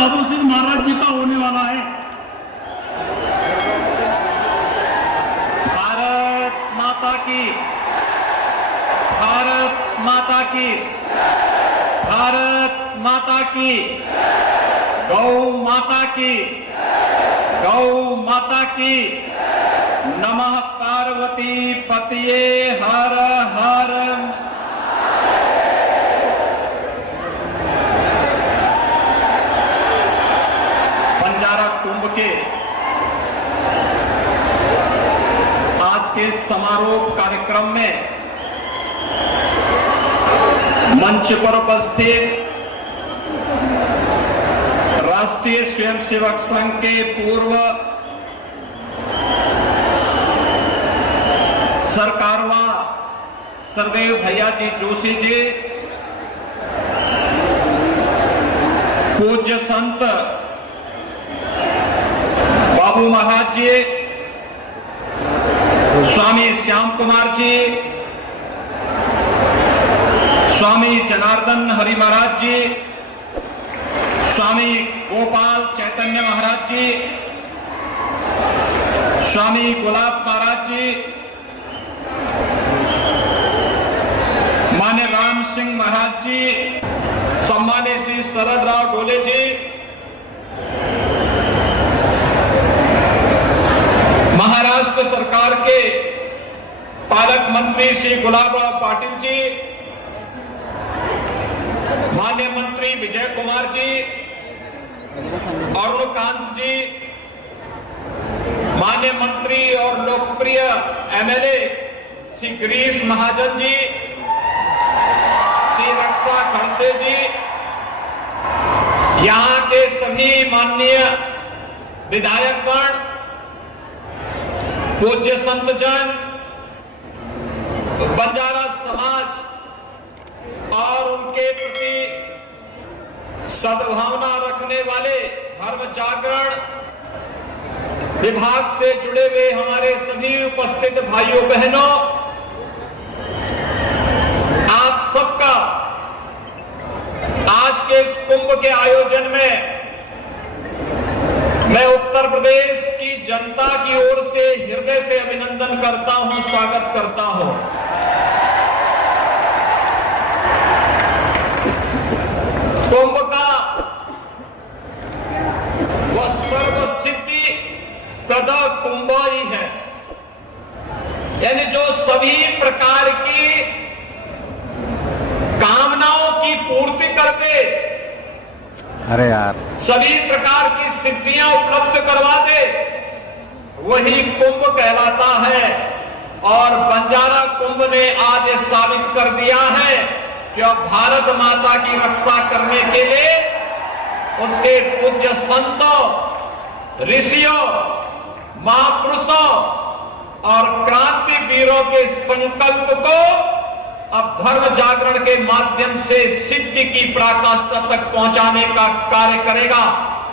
तारू सिंह महाराज जी का होने वाला है। भारत माता की, भारत माता की, भारत माता की, गौ माता की, गौ माता की। नमः पार्वती पतये हर हर। बंजारा कुंभ के आज के समारोह कार्यक्रम में मंच पर उपस्थित राष्ट्रीय स्वयंसेवक संघ के पूर्व सरकारवा सरदेव भैया जी जोशी जी, पूज्य संत बाबू महाराज जी, स्वामी श्याम कुमार जी, स्वामी जनार्दन हरि महाराज जी, स्वामी गोपाल चैतन्य महाराज जी, स्वामी गुलाब महाराज जी, मान्य राम सिंह महाराज जी, सम्मानित श्री शरद राव डोले जी, महाराष्ट्र सरकार के पालक मंत्री श्री गुलाब राव पाटिल जी, माननीय मंत्री विजय कुमार जी, अरुणकांत जी, माननीय मंत्री और लोकप्रिय एमएलए श्री गिरीश महाजन जी, श्री रक्षा खड़से जी, यहाँ के सभी माननीय विधायकगण, पूज्य संतजन, बंजारा समाज और उनके प्रति सद्भावना रखने वाले धर्म जागरण विभाग से जुड़े हुए हमारे सभी उपस्थित भाइयों बहनों, आप सबका आज के इस कुंभ के आयोजन में मैं उत्तर प्रदेश की जनता की ओर से हृदय से अभिनंदन करता हूं, स्वागत करता हूं। कुंभ का वह सर्वसिद्धि प्रद कुंभ ही है, यानी जो सभी प्रकार की कामनाओं की पूर्ति करके अरे यार सभी प्रकार की सिद्धियां उपलब्ध करवा दे, वही कुंभ कहलाता है। और बंजारा कुंभ ने आज ये साबित कर दिया है कि अब भारत माता की रक्षा करने के लिए उसके पूज्य संतों, ऋषियों, महापुरुषों और क्रांति वीरों के संकल्प को अब धर्म जागरण के माध्यम से सिद्धि की पराकाष्ठा तक पहुंचाने का कार्य करेगा।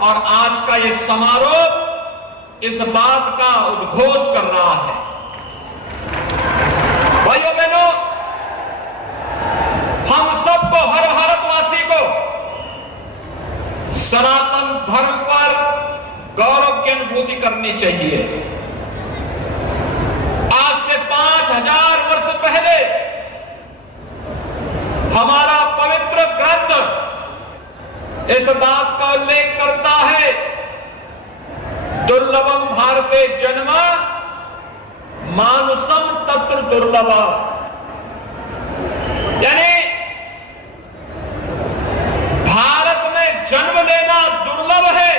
और आज का ये समारोह इस बात का उद्घोष कर रहा है। भाइयों बहनों, हम सबको, हर भारतवासी को सनातन धर्म पर गौरव की अनुभूति करनी चाहिए। आज से 5000 वर्ष पहले हमारा पवित्र ग्रंथ इस बात का उल्लेख करता है, दुर्लभम भारते जन्म मानुषम तत्र दुर्लभ, यानी भारत में जन्म लेना दुर्लभ है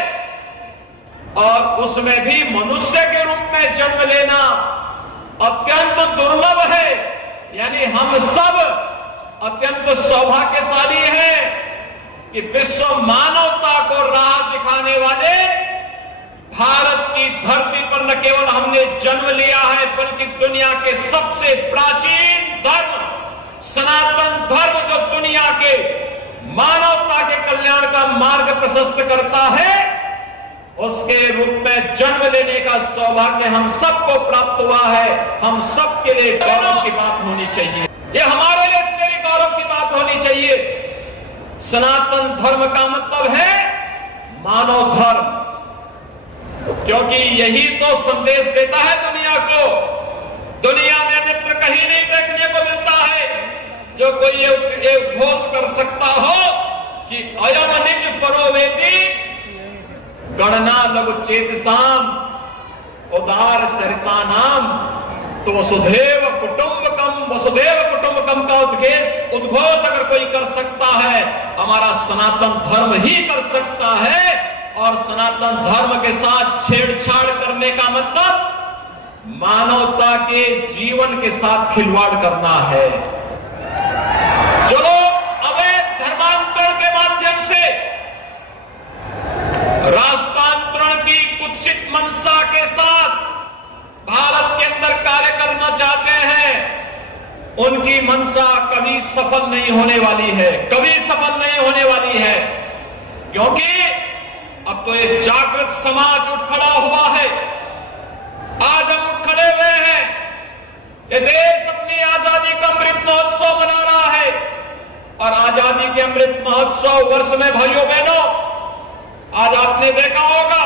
और उसमें भी मनुष्य के रूप में जन्म लेना अत्यंत दुर्लभ है। यानी हम सब अत्यंत सौभाग्यशाली है कि विश्व मानवता को राह दिखाने वाले भारत की धरती पर न केवल हमने जन्म लिया है, बल्कि दुनिया के सबसे प्राचीन धर्म सनातन धर्म, जो दुनिया के मानवता के कल्याण का मार्ग प्रशस्त करता है, उसके रूप में जन्म लेने का सौभाग्य हम सबको प्राप्त हुआ है। हम सबके लिए गौरव की बात होनी चाहिए, ये हमारे लिए इसलिए भी गौरव की बात होनी चाहिए। सनातन धर्म का मतलब है मानव धर्म, क्योंकि यही तो संदेश देता है दुनिया को। दुनिया में अन्यत्र कहीं नहीं देखने को मिलता है जो कोई ये घोष कर सकता हो कि अयम निज परोवेति गणना लघु चेतसाम उदार चरितानाम। तो वसुधैव कुटुंबकम का उद्घोष अगर कोई कर सकता है, हमारा सनातन धर्म ही कर सकता है। और सनातन धर्म के साथ छेड़छाड़ करने का मतलब मानवता के जीवन के साथ खिलवाड़ करना है। जो लोग अवैध धर्मांतरण के माध्यम से राष्ट्रांतरण की कुत्सित मंशा के साथ भारत के अंदर कार्य करना चाहते हैं, उनकी मंशा कभी सफल नहीं होने वाली है, कभी सफल नहीं होने वाली है। क्योंकि अब तो एक जागृत समाज उठ खड़ा हुआ है। आज हम उठ खड़े हुए हैं। ये देश अपनी आजादी का अमृत महोत्सव मना रहा है। और आजादी के अमृत महोत्सव वर्ष में भाइयों बहनों, आज आपने देखा होगा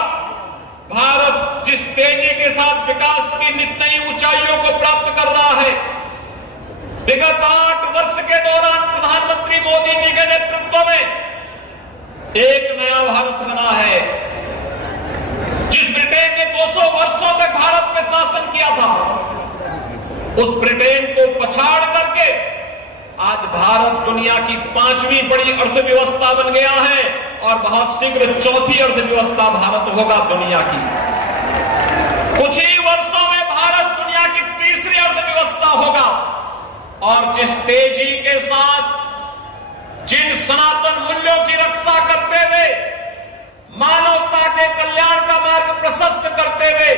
भारत जिस तेजी के साथ विकास की नित नई ऊंचाइयों को प्राप्त कर रहा है। विगत 8 वर्ष के दौरान प्रधानमंत्री मोदी जी के नेतृत्व में एक नया भारत बना है। जिस ब्रिटेन ने 200 वर्षों तक भारत पे शासन किया था, उस ब्रिटेन को पछाड़ करके आज भारत दुनिया की 5वीं बड़ी अर्थव्यवस्था बन गया है। और बहुत शीघ्र 4थी अर्थव्यवस्था भारत होगा दुनिया की। कुछ ही वर्षों में भारत दुनिया की 3री अर्थव्यवस्था होगा। और जिस तेजी के साथ जिन सनातन मूल्यों की रक्षा करते हुए, मानवता के कल्याण का मार्ग प्रशस्त करते हुए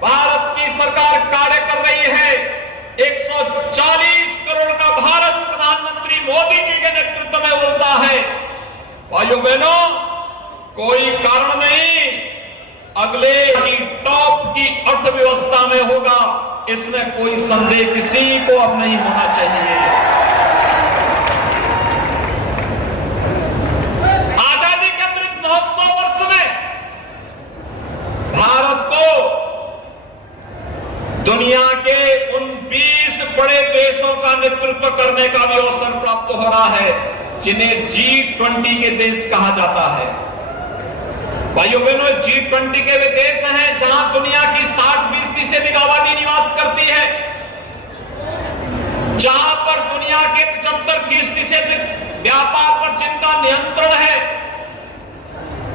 भारत की सरकार कार्य कर रही है, 140 करोड़ का भारत प्रधानमंत्री मोदी जी के नेतृत्व में उड़ता है। भाइयों बहनों, कोई कारण नहीं अगले की टॉप की अर्थव्यवस्था में होगा, इसमें कोई संदेह किसी को अब नहीं होना चाहिए। आजादी के अमृत महोत्सव वर्ष में भारत को दुनिया के उन 20 बड़े देशों का नेतृत्व करने का भी अवसर प्राप्त हो रहा है जिन्हें G20 के देश कहा जाता है। भाइयों बहनों, G20 के वे देश हैं जहां दुनिया की 60% से अधिक आबादी निवास करती है, जहां पर दुनिया के 75% से अधिक व्यापार पर जिनका नियंत्रण है,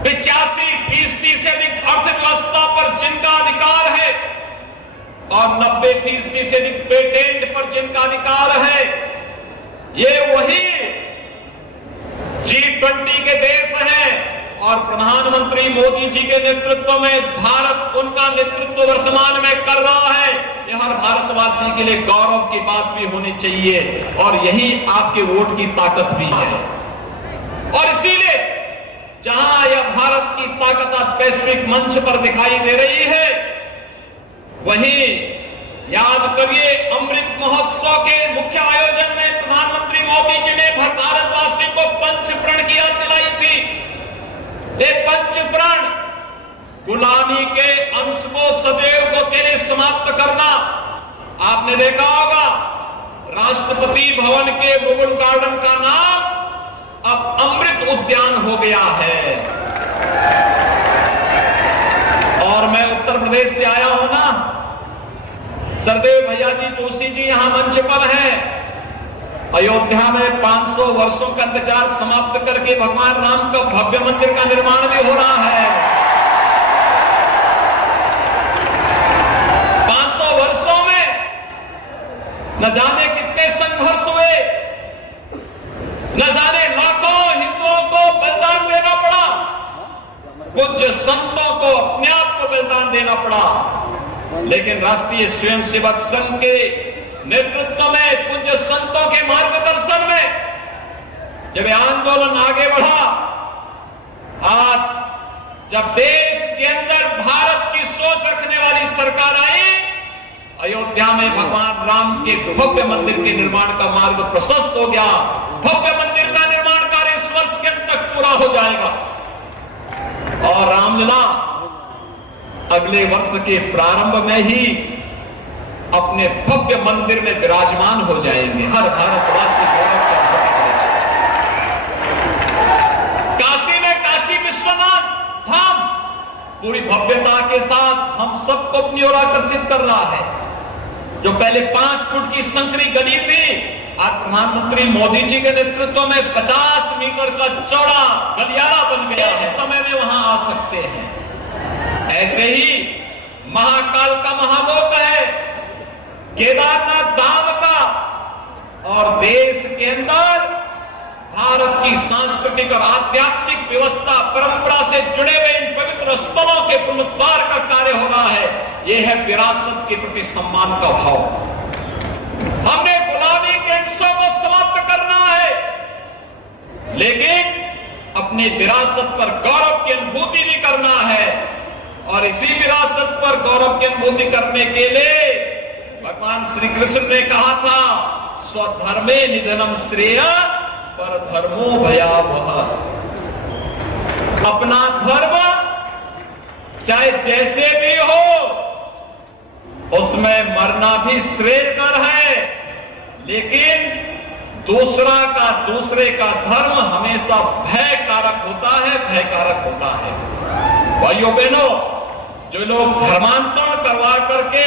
85% से अधिक अर्थव्यवस्था पर जिनका अधिकार है और 90% से अधिक पेटेंट पर जिनका अधिकार है। ये वही G20 के देश हैं। और प्रधानमंत्री मोदी जी के नेतृत्व में भारत उनका नेतृत्व वर्तमान में कर रहा है। यह हर भारतवासी के लिए गौरव की बात भी होनी चाहिए और यही आपके वोट की ताकत भी है। और इसीलिए जहां यह भारत की ताकत वैश्विक मंच पर दिखाई दे रही है, वहीं याद करिए अमृत महोत्सव के मुख्य आयोजन में प्रधानमंत्री मोदी जी ने भारतवासी को पंच प्रण की याद दिलाई थी। ये पंच प्रण गुलामी के अंश को सदैव को के लिए समाप्त करना। आपने देखा होगा राष्ट्रपति भवन के मुगल गार्डन का नाम अब अमृत उद्यान हो गया है। और मैं उत्तर प्रदेश से आया हूं ना, सरदेव भैया जी जोशी जी यहां मंच पर हैं। अयोध्या में 500 वर्षों का इंतजार समाप्त करके भगवान राम का भव्य मंदिर का निर्माण भी हो रहा है। 500 वर्षों में न जाने कितने संघर्ष हुए, न जाने लाखों हिंदुओं को बलिदान देना पड़ा, कुछ संतों को अपने आप को बलिदान देना पड़ा। लेकिन राष्ट्रीय स्वयंसेवक संघ के नेतृत्व में, कुछ संतों के मार्गदर्शन में जब आंदोलन आगे बढ़ा, आज जब देश के अंदर भारत की सोच रखने वाली सरकार आई, अयोध्या में भगवान राम के भव्य मंदिर के निर्माण का मार्ग प्रशस्त हो गया। भव्य मंदिर का निर्माण कार्य इस वर्ष के अंत तक पूरा हो जाएगा। अगले वर्ष के प्रारंभ में ही अपने भव्य मंदिर में विराजमान हो जाएंगे। हर भारतवासी गौरव का अनुभव करेगा। काशी में काशी विश्वनाथ धाम पूरी भव्यता के साथ हम सबको अपनी ओर आकर्षित कर रहा है। जो पहले 5 फुट की संकरी गली थी, आज प्रधानमंत्री मोदी जी के नेतृत्व में 50 मीटर का चौड़ा गलियारा बन गया है। इस समय में वहां आ सकते हैं। ऐसे ही महाकाल का महालोक है, केदारनाथ धाम का, और देश के अंदर भारत की सांस्कृतिक और आध्यात्मिक व्यवस्था परंपरा से जुड़े हुए इन पवित्र स्थलों के पुनरुद्धार का कार्य हो रहा है। यह है विरासत के प्रति सम्मान का भाव। हमने गुलामी के अंशों को समाप्त करना है, लेकिन अपनी विरासत पर गौरव की अनुभूति भी करना है। और इसी विरासत पर गौरव की अनुभूति करने के लिए भगवान श्री कृष्ण ने कहा था, स्वधर्मे निधनम श्रेय पर धर्मो भयावह। अपना धर्म चाहे जैसे भी हो, उसमें मरना भी श्रेयकर है, लेकिन दूसरे का धर्म हमेशा भय कारक होता है, भय कारक होता है। भाइयों बहनों, जो लोग धर्मांतरण करवा करके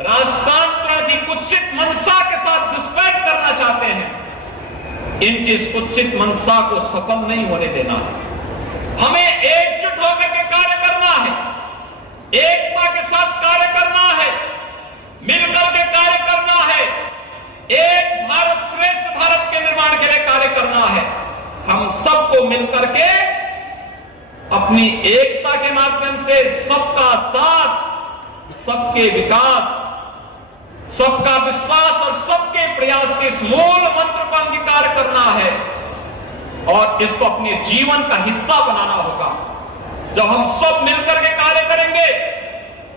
राष्ट्रांतरण की कुत्सित मंशा के साथ घुसपैठ करना चाहते हैं, इनकी इस कुत्सित मंशा को सफल नहीं होने देना है। हमें एकजुट होकर के कार्य करना है, एकता के साथ कार्य करना है, मिलकर के कार्य करना है, एक भारत श्रेष्ठ भारत के निर्माण के लिए कार्य करना है। हम सबको मिलकर के अपनी एकता के माध्यम से सबका साथ, सबके विकास, सबका विश्वास और सबके प्रयास के इस मूल मंत्र को अंगीकार करना है और इसको अपने जीवन का हिस्सा बनाना होगा। जब हम सब मिलकर के कार्य करेंगे,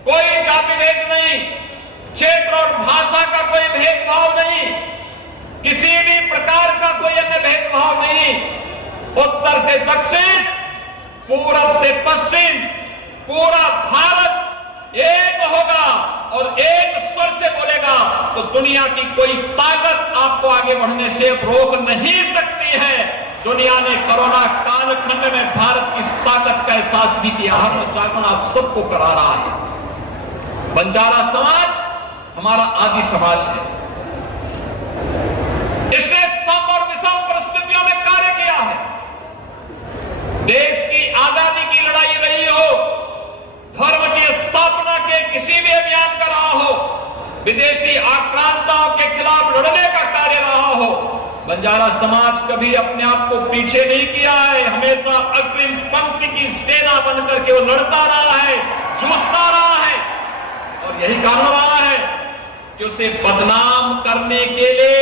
कोई जाति भेद नहीं, क्षेत्र और भाषा का कोई भेदभाव नहीं, किसी भी प्रकार का कोई अन्य भेदभाव नहीं, उत्तर से दक्षिण, पूरब से पश्चिम, पूरा भारत एक होगा और एक स्वर से बोलेगा, तो दुनिया की कोई ताकत आपको आगे बढ़ने से रोक नहीं सकती है। दुनिया ने कोरोना कालखंड में भारत की इस ताकत का एहसास भी किया। हर जागरण आप सबको करा रहा है। बंजारा समाज हमारा आदि समाज है, इसने सम और विषम परिस्थितियों में कार्य किया है। देश की आजादी की लड़ाई रही हो, धर्म की स्थापना के किसी भी अभियान का रहा हो, विदेशी आक्रांताओं के खिलाफ लड़ने का कार्य रहा हो, बंजारा समाज कभी अपने आप को पीछे नहीं किया है। हमेशा अग्रिम पंक्ति की सेना बनकर के वो लड़ता रहा है, जूझता रहा है। और यही कारण रहा है कि उसे बदनाम करने के लिए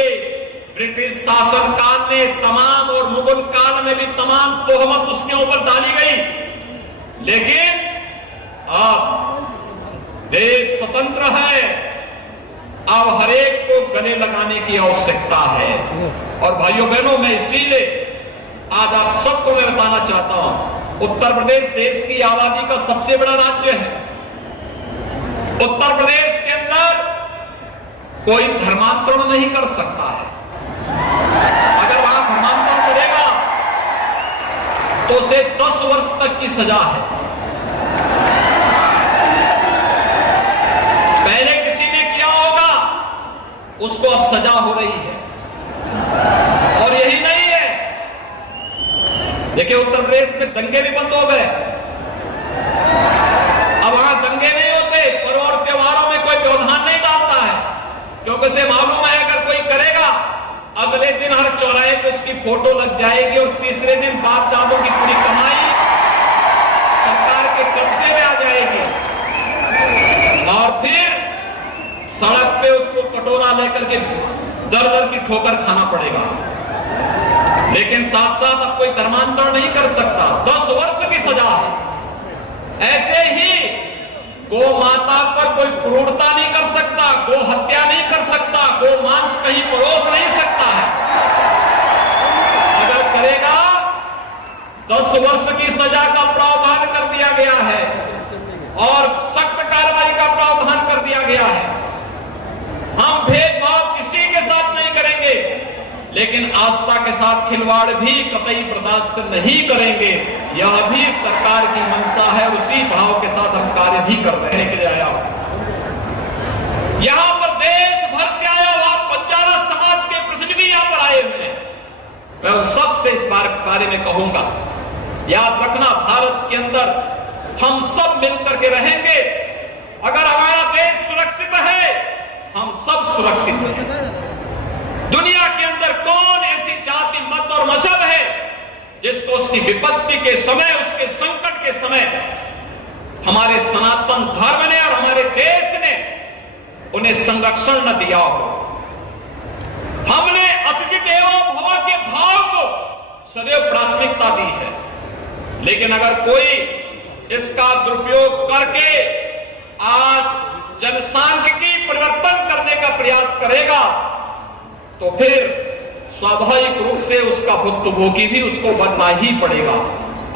ब्रिटिश शासन काल ने तमाम, और मुगल काल में भी तमाम तोहमत उसके ऊपर डाली गई। लेकिन अब देश स्वतंत्र है, अब हरेक को गले लगाने की आवश्यकता है। और भाइयों बहनों, मैं इसीलिए आज आप सबको मैं बताना चाहता हूं, उत्तर प्रदेश देश की आबादी का सबसे बड़ा राज्य है। उत्तर प्रदेश के अंदर कोई धर्मांतरण नहीं कर सकता है। अगर वहां धर्मांतरण करेगा तो उसे 10 वर्ष तक की सजा है। पहले किसी ने किया होगा, उसको अब सजा हो रही है। और यही नहीं है, देखिए उत्तर प्रदेश में दंगे भी बंद हो गए। अब वहां दंगे नहीं होते, पर्व और त्योहारों में कोई व्यवधान नहीं डालता है, क्योंकि उसे मालूम है अगर कोई करेगा, अगले दिन हर चौराहे पे उसकी फोटो लग जाएगी और तीसरे दिन बाप दादों की पूरी कमाई सरकार के कब्जे में आ जाएगी और फिर सड़क पे उसको कटोरा लेकर के दर दर की ठोकर खाना पड़ेगा। लेकिन साथ साथ अब कोई धर्मांतरण नहीं कर सकता, 10 वर्ष की सजा है। ऐसे ही गो माता पर कोई क्रूरता नहीं कर सकता, गो हत्या नहीं कर सकता, गो मांस कहीं परोस नहीं सकता है। अगर करेगा 10 वर्ष की सजा का प्रावधान कर दिया गया है। और सख्त कार्रवाई का प्रावधान कर दिया गया है। हम भेदभाव किसी के साथ नहीं करेंगे, लेकिन आस्था के साथ खिलवाड़ भी कतई बर्दाश्त नहीं करेंगे। यह भी सरकार की मंशा है, उसी भाव के साथ हम कार्य भी करने के लिए आया हूं। यहां पर देश भर से आया हुआ बंजारा समाज के प्रतिनिधि यहां पर आए हुए हैं। मैं उन सबसे इस बारे में कहूंगा, याद रखना, भारत के अंदर हम सब मिलकर के रहेंगे। अगर हमारा देश सुरक्षित है, हम सब सुरक्षित हैं। दुनिया के अंदर कौन ऐसी जाति, मत और मजहब है जिसको उसकी विपत्ति के समय, उसके संकट के समय हमारे सनातन धर्म ने और हमारे देश ने उन्हें संरक्षण न दिया हो। हमने अतिथि देवो भव के भाव को सदैव प्राथमिकता दी है, लेकिन अगर कोई इसका दुरुपयोग करके आज जनसांख्यिकी परिवर्तन करने का प्रयास करेगा, तो फिर स्वाभाविक रूप से उसका भुक्तभोगी भी उसको बनना ही पड़ेगा।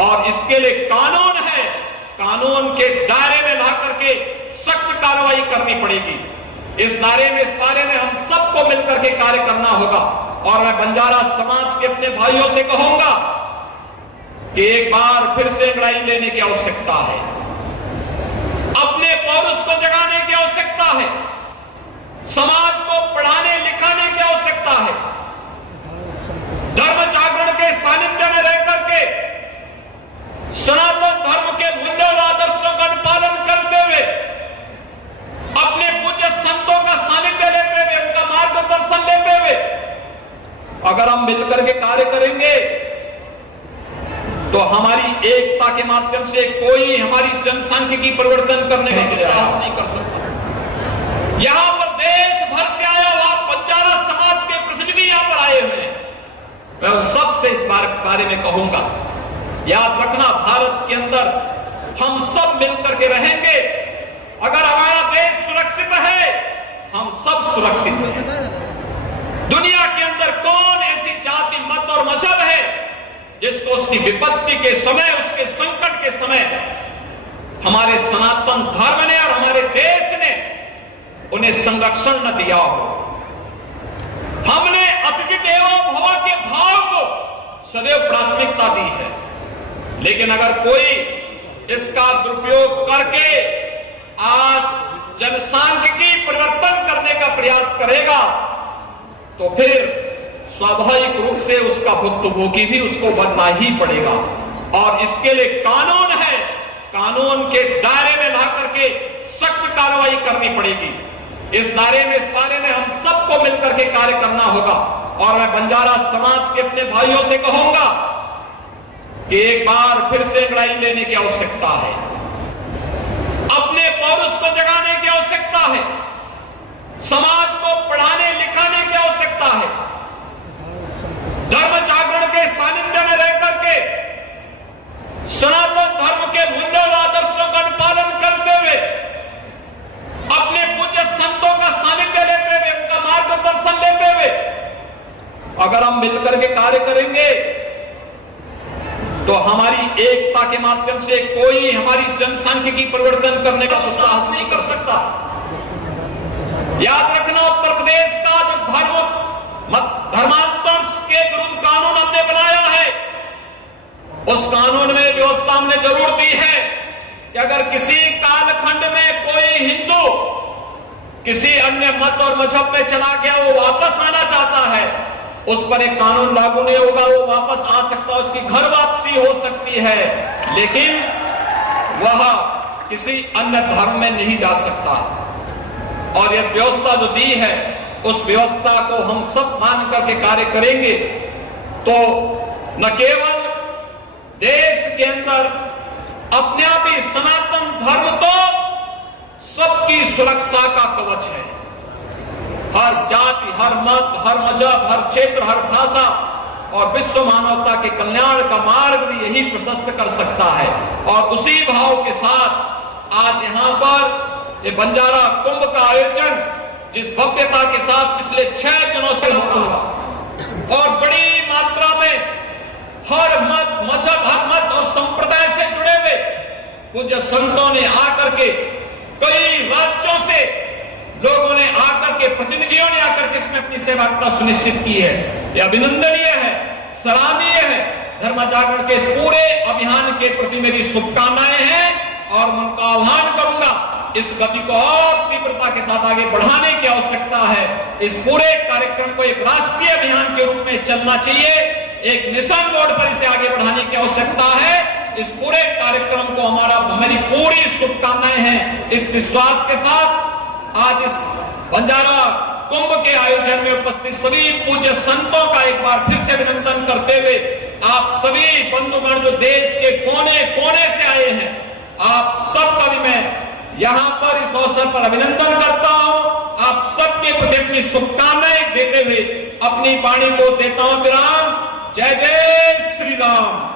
और इसके लिए कानून है, कानून के दायरे में ला करके सख्त कार्रवाई करनी पड़ेगी। इस बारे में हम सबको मिलकर के कार्य करना होगा। और मैं बंजारा समाज के अपने भाइयों से कहूंगा कि एक बार फिर से अंगड़ाई लेने की आवश्यकता है, अपने पौरुष को जगाने की आवश्यकता है, समाज को पढ़ाने लिखाने की आवश्यकता है, धर्म जागरण के सानिध्य में रह करके सनातन धर्म के मूल्यों और आदर्शों का पालन करते हुए, अपने पूज्य संतों का सानिध्य लेते हुए, उनका मार्गदर्शन लेते हुए अगर हम मिलकर के कार्य करेंगे, तो हमारी एकता के माध्यम से कोई हमारी जनसांख्यिकी परिवर्तन करने का प्रयास नहीं कर सकता। यहां पर देश भर से आया हुआ बंजारा समाज के प्रतिनिधि यहां पर आए हुए हैं। मैं उन सबसे इस बारे में कहूंगा, याद रखना, भारत के अंदर हम सब मिलकर के रहेंगे। अगर हमारा देश सुरक्षित है, हम सब सुरक्षित हैं। दुनिया के अंदर कौन ऐसी जाति, मत और मजहब है जिसको उसकी विपत्ति के समय, उसके संकट के समय हमारे सनातन धर्म ने और हमारे देश ने उन्हें संरक्षण न दिया हो। हमने अतिथि देवो भव के भाव को सदैव प्राथमिकता दी है, लेकिन अगर कोई इसका दुरुपयोग करके आज जनसांख्यिकी परिवर्तन करने का प्रयास करेगा, तो फिर स्वाभाविक रूप से उसका भुक्तभोगी भी उसको बनना ही पड़ेगा। और इसके लिए कानून है, कानून के दायरे में ला करके सख्त कार्रवाई करनी पड़ेगी। इस बारे में हम सबको मिलकर के कार्य करना होगा। और मैं बंजारा समाज के अपने भाइयों से कहूंगा कि एक बार फिर से अंगड़ाई लेने की आवश्यकता है, अपने पौरुष को जगाने की आवश्यकता है, समाज को पढ़ाने लिखाने की आवश्यकता है, धर्म जागरण के सानिध्य में रह करके सनातन धर्म के मूल्यों और आदर्शों का पालन करते हुए, अपने पूज्य संतों का सानिध्य लेते हुए, उनका मार्गदर्शन लेते हुए अगर हम मिलकर के कार्य करेंगे, तो हमारी एकता के माध्यम से कोई हमारी जनसांख्यिकी परिवर्तन करने का साहस नहीं कर सकता। याद रखना, उत्तर प्रदेश का जो धर्मांतर के विरुद्ध कानून हमने बनाया है, उस कानून में व्यवस्था हमने जरूर दी है कि अगर किसी कालखंड में कोई हिंदू किसी अन्य मत और मजहब में चला गया, वो वापस आना चाहता है, उस पर एक कानून लागू नहीं होगा, वो वापस आ सकता है, उसकी घर वापसी हो सकती है, लेकिन वह किसी अन्य धर्म में नहीं जा सकता। और यह व्यवस्था जो दी है, उस व्यवस्था को हम सब मान करके कार्य करेंगे, तो न केवल देश के अंदर अपने आप ही सनातन धर्म तो सबकी सुरक्षा का कवच है। हर जाति, हर मत, हर मजहब, हर क्षेत्र, हर भाषा और विश्व मानवता के कल्याण का मार्ग भी यही प्रशस्त कर सकता है। और उसी भाव के साथ आज यहाँ पर ये बंजारा कुंभ का आयोजन जिस भव्यता के साथ पिछले 6 दिनों से हुआ और बड़ी मात्रा में हर मत, मजहब, हर मत और संप्रदाय से जुड़े हुए पूज्य संतों ने आकर के, कई राज्यों से लोगों ने आकर के, प्रतिनिधियों ने आकर के इसमें अपनी सेवा सुनिश्चित की है। यह अभिनंदनीय है, सराहनीय है। धर्म जागरण के इस पूरे अभियान के प्रति मेरी शुभकामनाएं हैं और मैं उनका आह्वान करूंगा, इस गति को और तीव्रता के साथ आगे बढ़ाने की आवश्यकता है। इस पूरे कार्यक्रम को एक राष्ट्रीय अभियान के रूप में चलना चाहिए, एक मिशन मोड पर इसे आगे बढ़ाने की आवश्यकता है। इस पूरे कार्यक्रम को मेरी पूरी शुभकामनाएं हैं। इस विश्वास के साथ आज इस बंजारा कुंभ के आयोजन में उपस्थित सभी पूज्य संतों का एक बार फिर से अभिनंदन करते हुए, आप सभी बंधुगण जो देश के कोने कोने से आए हैं, आप सबका भी मैं यहां पर इस अवसर पर अभिनंदन करता हूं। आप सबके प्रति अपनी शुभकामनाएं देते हुए अपनी वाणी को देता हूं विराम। जय जय श्री राम।